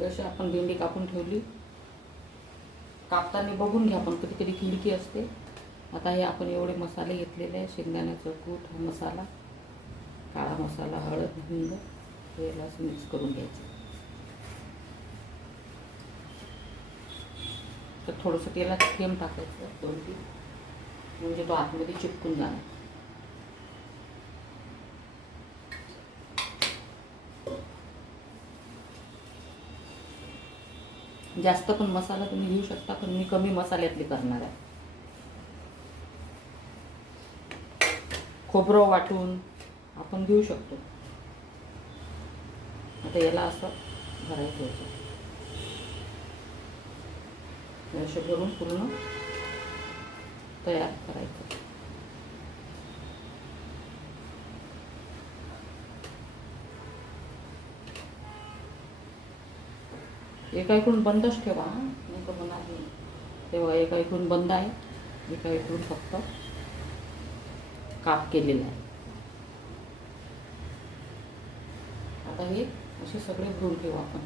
ही अशी आपण भेंडी कापून ठेवली. कापताना बघून घ्या, पण कधी कधी खिडकी असते. आता हे आपण एवढे मसाले घेतलेले आहे. शेंगदाण्याचं कूट, हा मसाला, काळा मसाला, हळद, हिंग, हे असं मिक्स करून घ्यायचं. तर थोडंसं तेलात थेंब टाकायचं 2-3, म्हणजे तो आतमध्ये चिपकून जाणार. जास्त पण मसाला तुम्ही घेऊ शकता, पण मी कमी मसाल्यातली करणार आहे. खोबरं वाटून आपण घेऊ शकतो. आता याला असं भरायचं होतं, असं भरून पूर्ण तयार करायचं. एका इकडून बंदच ठेवा, नाही तर होणार नाही. तेव्हा एका इकडून बंद आहे, एका इकडून फक्त काप केलेला आहे. आता हे असे सगळे भरून ठेवू आपण.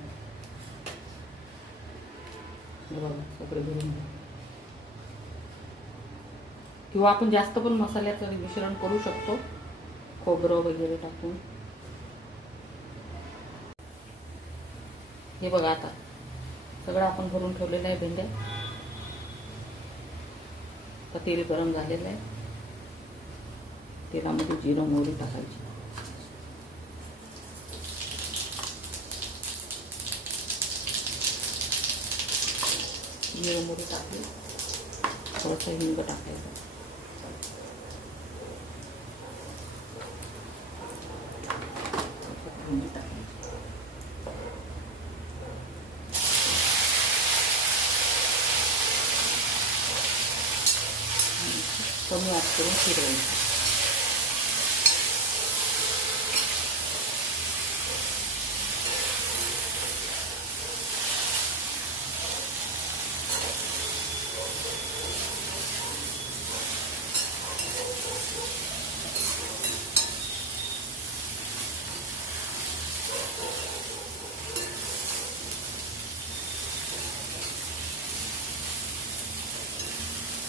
बघा, सगळे भरून घ्या. किंवा आपण जास्त पण मसाल्याचं मिश्रण करू शकतो, खोबरं वगैरे टाकून. हे बघा, आता सगळं आपण भरून ठेवलेलं आहे भेंड्या. आता तेल गरम झालेलं आहे. तेलामध्ये जिरं मोहरी टाकायची. जिरं मोहरी टाकली, थोडंसं हिंग टाकायचं. भेंडी टाकायची. कमी आच करून फिरवायचं.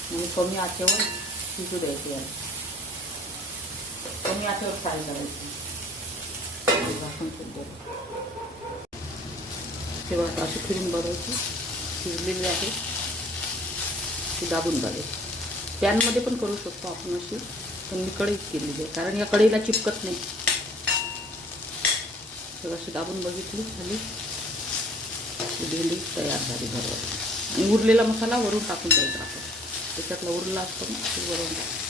आणि कमी आचेवर शिजू द्यायची. याला कमी आचेवर फ्राय करायची. तेव्हा अशी फिरून बघायची, शिजलेली आहे ती दाबून बघायची. पॅनमध्ये पण करू शकतो आपण अशी, पण मी कढईत केलेली आहे, कारण या कढईला चिपकत नाही. तेव्हा अशी दाबून बघितली, झाली भेंडी तयार झाली बरोबर. आणि उरलेला मसाला वरून टाकून द्यायचा आपण. त्याच्यातला उरला असतो ना, वरून टाक.